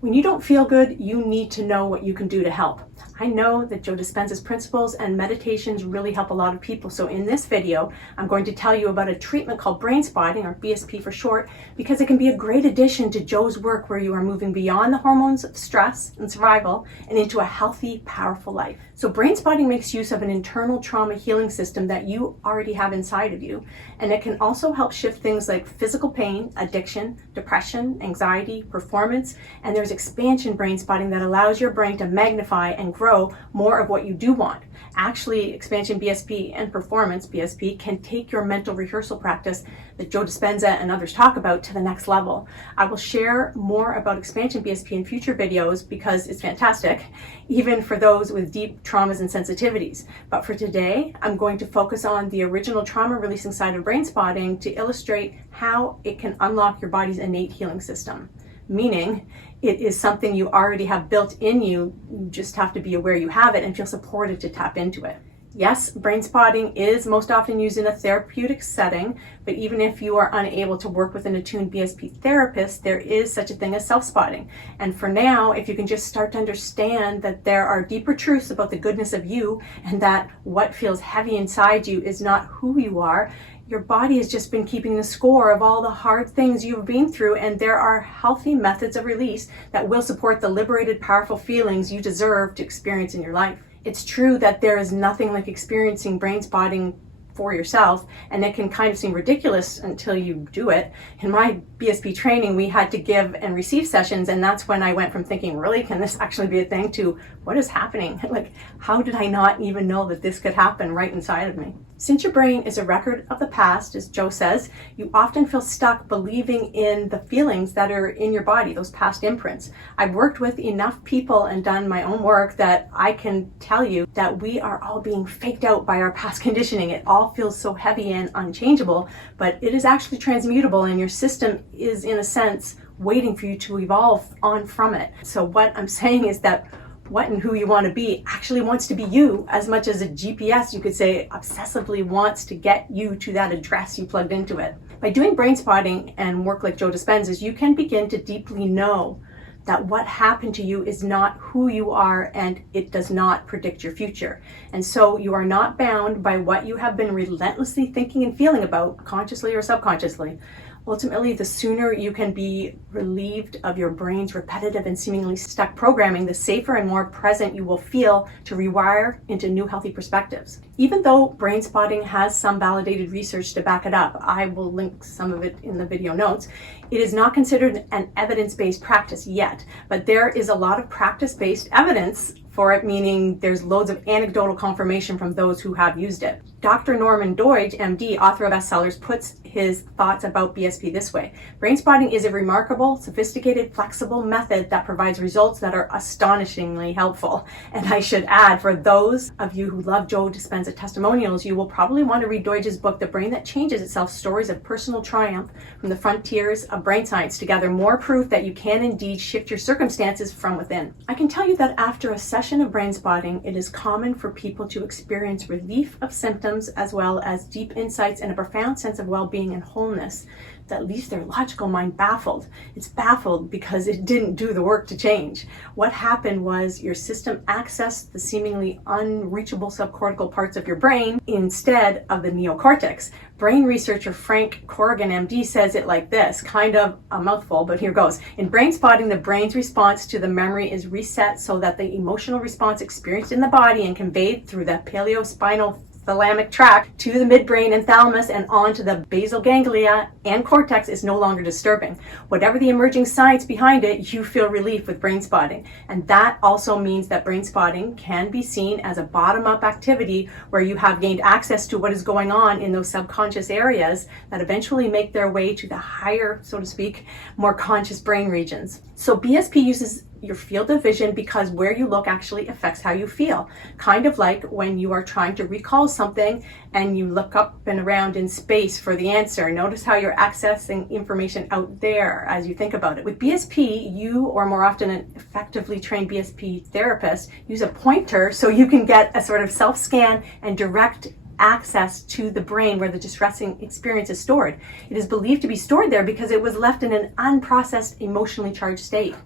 When you don't feel good, you need to know what you can do to help. I know that Joe Dispenza's principles and meditations really help a lot of people. So in this video, I'm going to tell you about a treatment called Brainspotting, or BSP for short, because it can be a great addition to Joe's work where you are moving beyond the hormones of stress and survival and into a healthy, powerful life. So Brainspotting makes use of an internal trauma healing system that you already have inside of you. And it can also help shift things like physical pain, addiction, depression, anxiety, performance, and there's expansion Brainspotting that allows your brain to magnify and grow more of what you do want. Actually, expansion BSP and performance BSP can take your mental rehearsal practice that Joe Dispenza and others talk about to the next level. I will share more about expansion BSP in future videos because it's fantastic, even for those with deep traumas and sensitivities. But for today, I'm going to focus on the original trauma releasing side of Brainspotting to illustrate how it can unlock your body's innate healing system. Meaning, it is something you already have built in you. You just have to be aware you have it and feel supported to tap into it. Yes, Brainspotting is most often used in a therapeutic setting, but even if you are unable to work with an attuned BSP therapist, there is such a thing as self-spotting. And for now, if you can just start to understand that there are deeper truths about the goodness of you and that what feels heavy inside you is not who you are, your body has just been keeping the score of all the hard things you've been through, and there are healthy methods of release that will support the liberated, powerful feelings you deserve to experience in your life. It's true that there is nothing like experiencing Brainspotting for yourself, and it can kind of seem ridiculous until you do it. In my BSP training, we had to give and receive sessions, and that's when I went from thinking, really, can this actually be a thing, to what is happening? Like, how did I not even know that this could happen right inside of me? Since your brain is a record of the past, as Joe says, you often feel stuck believing in the feelings that are in your body, those past imprints. I've worked with enough people and done my own work that I can tell you that we are all being faked out by our past conditioning. It all feels so heavy and unchangeable, but it is actually transmutable, and your system is, in a sense, waiting for you to evolve on from it. So what I'm saying is that what and who you want to be actually wants to be you as much as a GPS, you could say, obsessively wants to get you to that address you plugged into it. By doing Brainspotting and work like Joe Dispenza's, you can begin to deeply know that what happened to you is not who you are, and it does not predict your future. And so you are not bound by what you have been relentlessly thinking and feeling about, consciously or subconsciously. Ultimately, the sooner you can be relieved of your brain's repetitive and seemingly stuck programming, the safer and more present you will feel to rewire into new healthy perspectives. Even though Brainspotting has some validated research to back it up, I will link some of it in the video notes, it is not considered an evidence-based practice yet, but there is a lot of practice-based evidence for it, meaning there's loads of anecdotal confirmation from those who have used it. Dr. Norman Doidge, MD, author of bestsellers, puts his thoughts about BSP this way. Brainspotting is a remarkable, sophisticated, flexible method that provides results that are astonishingly helpful. And I should add, for those of you who love Joe Dispenza Testimonials, you will probably want to read Doidge's book, The Brain That Changes Itself, Stories of Personal Triumph from the Frontiers of Brain Science, to gather more proof that you can indeed shift your circumstances from within. I can tell you that after a session of Brainspotting, it is common for people to experience relief of symptoms as well as deep insights and a profound sense of well-being and wholeness that leaves their logical mind baffled. It's baffled because it didn't do the work to change. What happened was your system accessed the seemingly unreachable subcortical parts of your brain instead of the neocortex. Brain researcher Frank Corrigan, MD, says it like this, kind of a mouthful, but here goes. In Brainspotting, the brain's response to the memory is reset so that the emotional response experienced in the body and conveyed through the paleo-spinal thalamic tract to the midbrain and thalamus and onto the basal ganglia and cortex is no longer disturbing. Whatever the emerging science behind it, you feel relief with Brainspotting. And that also means that Brainspotting can be seen as a bottom-up activity where you have gained access to what is going on in those subconscious areas that eventually make their way to the higher, so to speak, more conscious brain regions. So BSP uses your field of vision because where you look actually affects how you feel. Kind of like when you are trying to recall something and you look up and around in space for the answer. Notice how you're accessing information out there as you think about it. With BSP, you, or more often an effectively trained BSP therapist, use a pointer so you can get a sort of self-scan and direct access to the brain where the distressing experience is stored. It is believed to be stored there because it was left in an unprocessed, emotionally charged state.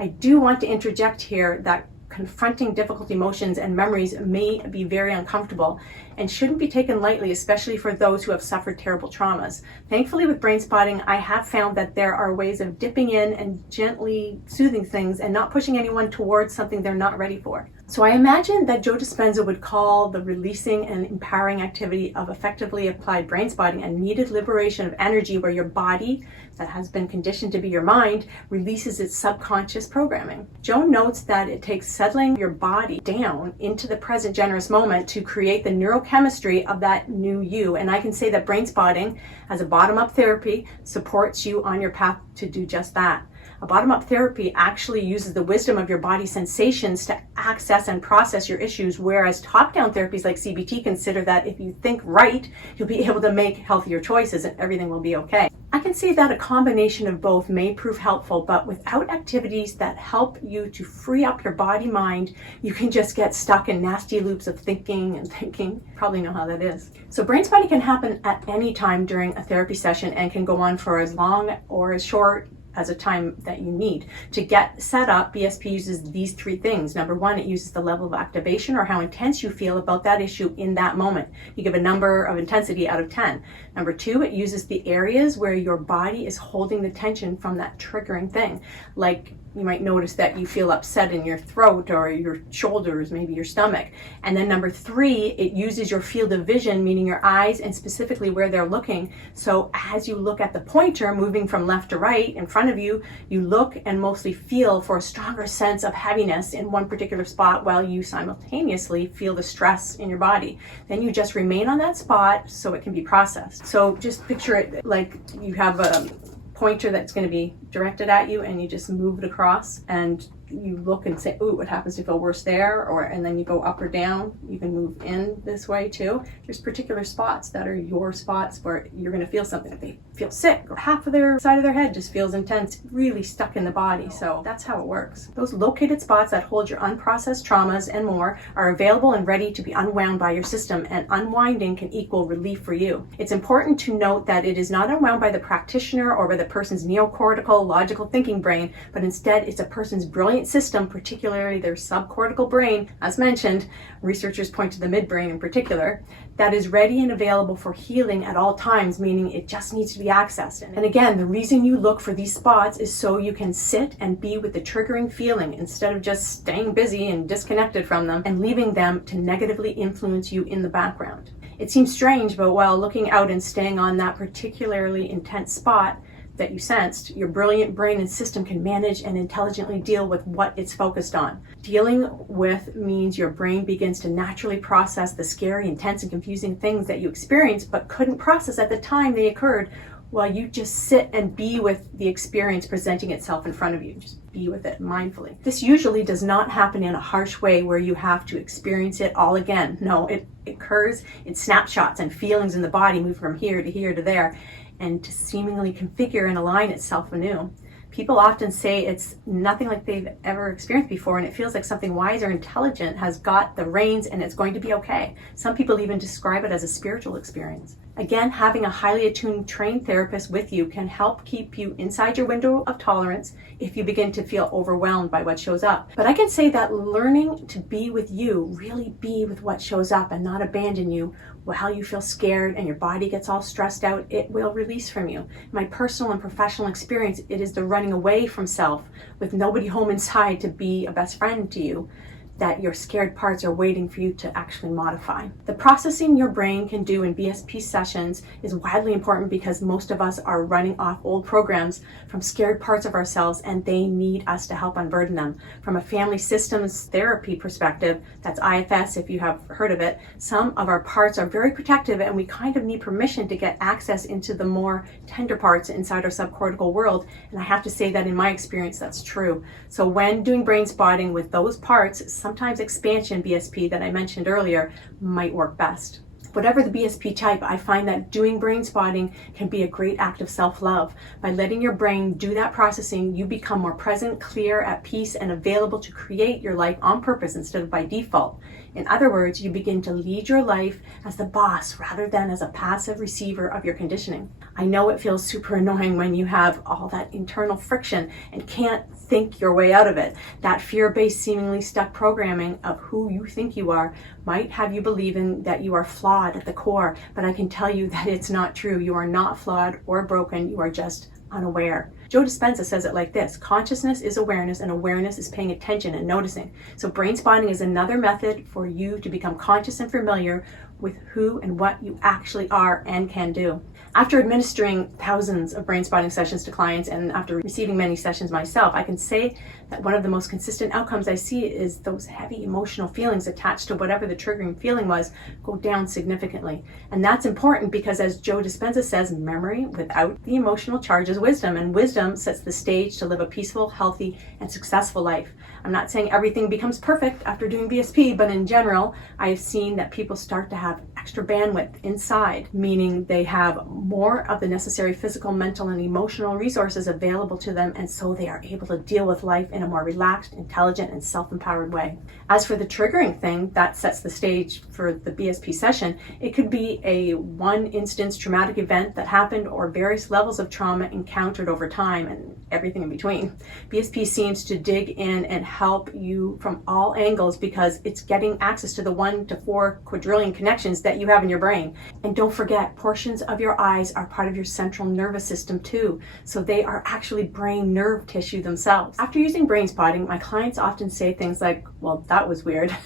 I do want to interject here that confronting difficult emotions and memories may be very uncomfortable and shouldn't be taken lightly, especially for those who have suffered terrible traumas. Thankfully, with Brainspotting, I have found that there are ways of dipping in and gently soothing things and not pushing anyone towards something they're not ready for. So I imagine that Joe Dispenza would call the releasing and empowering activity of effectively applied brainspotting a needed liberation of energy where your body, that has been conditioned to be your mind, releases its subconscious programming. Joe notes that it takes settling your body down into the present generous moment to create the neurochemistry of that new you. And I can say that Brainspotting, as a bottom-up therapy, supports you on your path to do just that. A bottom-up therapy actually uses the wisdom of your body's sensations to access and process your issues, whereas top-down therapies like CBT consider that if you think right, you'll be able to make healthier choices and everything will be okay. I can see that a combination of both may prove helpful, but without activities that help you to free up your body-mind, you can just get stuck in nasty loops of thinking and thinking. Probably know how that is. So Brainspotting can happen at any time during a therapy session and can go on for as long or as short as a time that you need. To get set up, BSP uses these three things. Number one, it uses the level of activation or how intense you feel about that issue in that moment. You give a number of intensity out of 10. Number two, it uses the areas where your body is holding the tension from that triggering thing. Like you might notice that you feel upset in your throat or your shoulders, maybe your stomach. And then number three, it uses your field of vision, meaning your eyes and specifically where they're looking. So as you look at the pointer moving from left to right in front of you, you look and mostly feel for a stronger sense of heaviness in one particular spot while you simultaneously feel the stress in your body. Then you just remain on that spot so it can be processed. So just picture it like you have a pointer that's going to be directed at you and you just move it across and you look and say, ooh, what happens to feel worse there? And then you go up or down. You can move in this way too. There's particular spots that are your spots where you're going to feel something. If they feel sick or half of their side of their head just feels intense, really stuck in the body. So that's how it works. Those located spots that hold your unprocessed traumas and more are available and ready to be unwound by your system, and unwinding can equal relief for you. It's important to note that it is not unwound by the practitioner or by the person's neocortical, logical thinking brain, but instead it's a person's brilliant system, particularly their subcortical brain, as mentioned, researchers point to the midbrain in particular, that is ready and available for healing at all times, meaning it just needs to be accessed. And again, the reason you look for these spots is so you can sit and be with the triggering feeling instead of just staying busy and disconnected from them and leaving them to negatively influence you in the background. It seems strange, but while looking out and staying on that particularly intense spot that you sensed, your brilliant brain and system can manage and intelligently deal with what it's focused on. Dealing with means your brain begins to naturally process the scary, intense, and confusing things that you experienced but couldn't process at the time they occurred, while you just sit and be with the experience presenting itself in front of you. Just be with it mindfully. This usually does not happen in a harsh way where you have to experience it all again. No, it occurs in snapshots and feelings in the body move from here to here to there, and to seemingly configure and align itself anew. People often say it's nothing like they've ever experienced before, and it feels like something wise or intelligent has got the reins and it's going to be okay. Some people even describe it as a spiritual experience. Again, having a highly attuned trained therapist with you can help keep you inside your window of tolerance if you begin to feel overwhelmed by what shows up. But I can say that learning to be with you, really be with what shows up and not abandon you while you feel scared and your body gets all stressed out, it will release from you. In my personal and professional experience, it is the running away from self with nobody home inside to be a best friend to you that your scared parts are waiting for you to actually modify. The processing your brain can do in BSP sessions is widely important because most of us are running off old programs from scared parts of ourselves, and they need us to help unburden them. From a family systems therapy perspective, that's IFS if you have heard of it, some of our parts are very protective and we kind of need permission to get access into the more tender parts inside our subcortical world. And I have to say that in my experience, that's true. So when doing brain spotting with those parts, sometimes expansion BSP that I mentioned earlier might work best. Whatever the BSP type, I find that doing brain spotting can be a great act of self-love. By letting your brain do that processing, you become more present, clear, at peace, and available to create your life on purpose instead of by default. In other words, you begin to lead your life as the boss rather than as a passive receiver of your conditioning. I know it feels super annoying when you have all that internal friction and can't think your way out of it. That fear-based, seemingly stuck programming of who you think you are might have you believing that you are flawed at the core, but I can tell you that it's not true. You are not flawed or broken. You are just unaware. Joe Dispenza says it like this: consciousness is awareness, and awareness is paying attention and noticing. So brain spotting is another method for you to become conscious and familiar with who and what you actually are and can do. After administering thousands of brain spotting sessions to clients and after receiving many sessions myself, I can say that one of the most consistent outcomes I see is those heavy emotional feelings attached to whatever the triggering feeling was go down significantly. And that's important because, as Joe Dispenza says, memory without the emotional charge is wisdom, and wisdom sets the stage to live a peaceful, healthy, and successful life. I'm not saying everything becomes perfect after doing BSP, but in general, I have seen that people start to have extra bandwidth inside, meaning they have more of the necessary physical, mental, and emotional resources available to them, and so they are able to deal with life in a more relaxed, intelligent, and self-empowered way. As for the triggering thing that sets the stage for the BSP session, it could be a one-instance traumatic event that happened or various levels of trauma encountered over time and everything in between. BSP seems to dig in and help you from all angles because it's getting access to the 1 to 4 quadrillion connections that you have in your brain. And don't forget, portions of your eyes are part of your central nervous system too, so they are actually brain nerve tissue themselves. After using brain spotting, my clients often say things like, well, that was weird.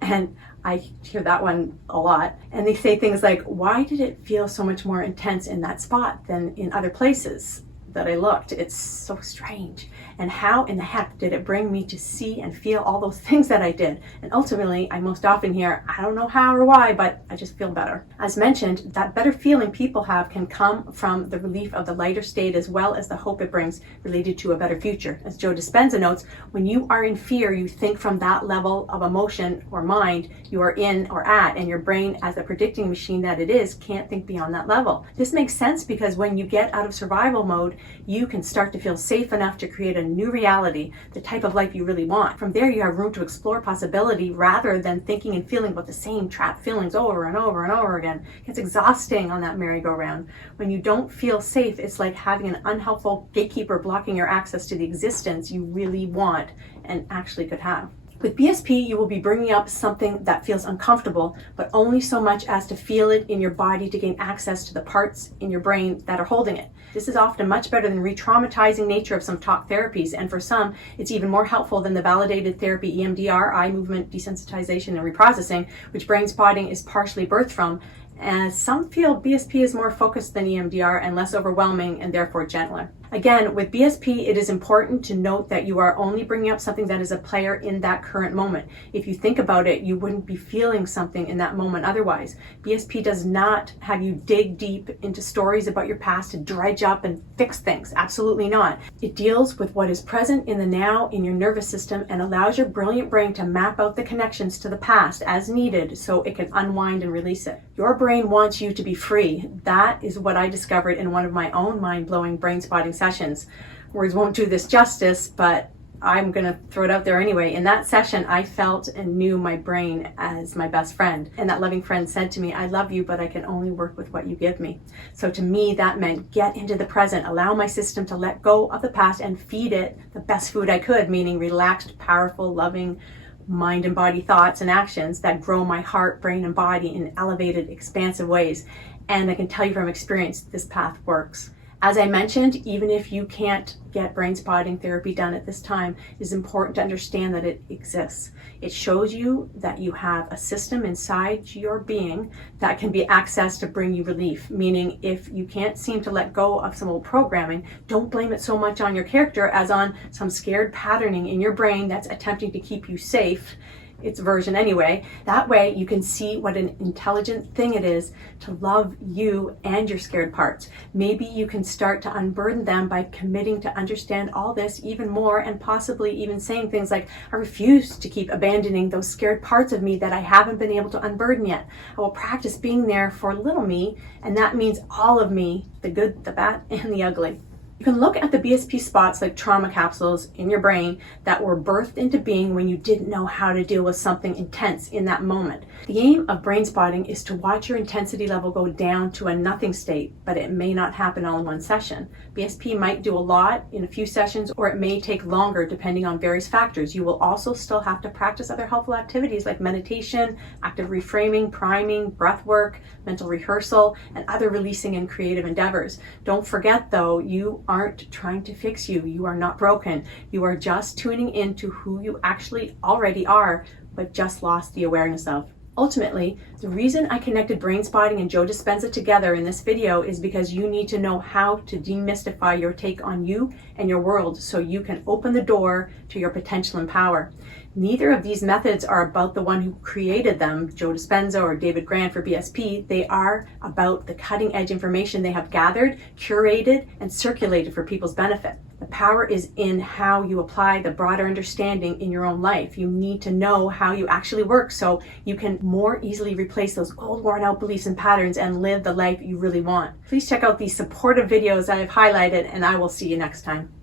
And I hear that one a lot. And they say things like, why did it feel so much more intense in that spot than in other places that I looked? It's so strange. And how in the heck did it bring me to see and feel all those things that I did? And ultimately, I most often hear, I don't know how or why, but I just feel better. As mentioned, that better feeling people have can come from the relief of the lighter state as well as the hope it brings related to a better future. As Joe Dispenza notes, when you are in fear, you think from that level of emotion or mind you are in or at, and your brain, as the predicting machine that it is, can't think beyond that level. This makes sense because when you get out of survival mode, you can start to feel safe enough to create a new reality, the type of life you really want. From there, you have room to explore possibility rather than thinking and feeling about the same trapped feelings over and over and over again. It gets exhausting on that merry-go-round. When you don't feel safe, it's like having an unhelpful gatekeeper blocking your access to the existence you really want and actually could have. With BSP, you will be bringing up something that feels uncomfortable, but only so much as to feel it in your body to gain access to the parts in your brain that are holding it. This is often much better than re-traumatizing nature of some talk therapies, and for some, it's even more helpful than the validated therapy EMDR, eye movement desensitization and reprocessing, which brain spotting is partially birthed from. And some feel BSP is more focused than EMDR and less overwhelming and therefore gentler. Again, with BSP, it is important to note that you are only bringing up something that is a player in that current moment. If you think about it, you wouldn't be feeling something in that moment otherwise. BSP does not have you dig deep into stories about your past to dredge up and fix things. Absolutely not. It deals with what is present in the now in your nervous system and allows your brilliant brain to map out the connections to the past as needed so it can unwind and release it. Your brain wants you to be free. That is what I discovered in one of my own mind-blowing brain spotting sessions. Words won't do this justice, but I'm going to throw it out there anyway. In that session, I felt and knew my brain as my best friend. And that loving friend said to me, I love you, but I can only work with what you give me. So to me, that meant get into the present, allow my system to let go of the past and feed it the best food I could, meaning relaxed, powerful, loving, mind and body thoughts and actions that grow my heart, brain, and body in elevated, expansive ways. And I can tell you from experience, this path works. As I mentioned, even if you can't get brain spotting therapy done at this time, it is important to understand that it exists. It shows you that you have a system inside your being that can be accessed to bring you relief. Meaning, if you can't seem to let go of some old programming, don't blame it so much on your character as on some scared patterning in your brain that's attempting to keep you safe. its version anyway. That way you can see what an intelligent thing it is to love you and your scared parts. Maybe you can start to unburden them by committing to understand all this even more, and possibly even saying things like, I refuse to keep abandoning those scared parts of me that I haven't been able to unburden yet. I will practice being there for little me, and that means all of me, the good, the bad, and the ugly. You can look at the BSP spots like trauma capsules in your brain that were birthed into being when you didn't know how to deal with something intense in that moment. The aim of brain spotting is to watch your intensity level go down to a nothing state, but it may not happen all in one session. BSP might do a lot in a few sessions, or it may take longer depending on various factors. You will also still have to practice other helpful activities like meditation, active reframing, priming, breath work, mental rehearsal, and other releasing and creative endeavors. Don't forget though, you aren't trying to fix you. You are not broken. You are just tuning into who you actually already are, but just lost the awareness of. Ultimately, the reason I connected Brainspotting and Joe Dispenza together in this video is because you need to know how to demystify your take on you and your world so you can open the door to your potential and power. Neither of these methods are about the one who created them, Joe Dispenza or David Grant for BSP. They are about the cutting edge information they have gathered, curated, and circulated for people's benefit. The power is in how you apply the broader understanding in your own life. You need to know how you actually work so you can more easily replace those old worn out beliefs and patterns and live the life you really want. Please check out these supportive videos that I've highlighted, and I will see you next time.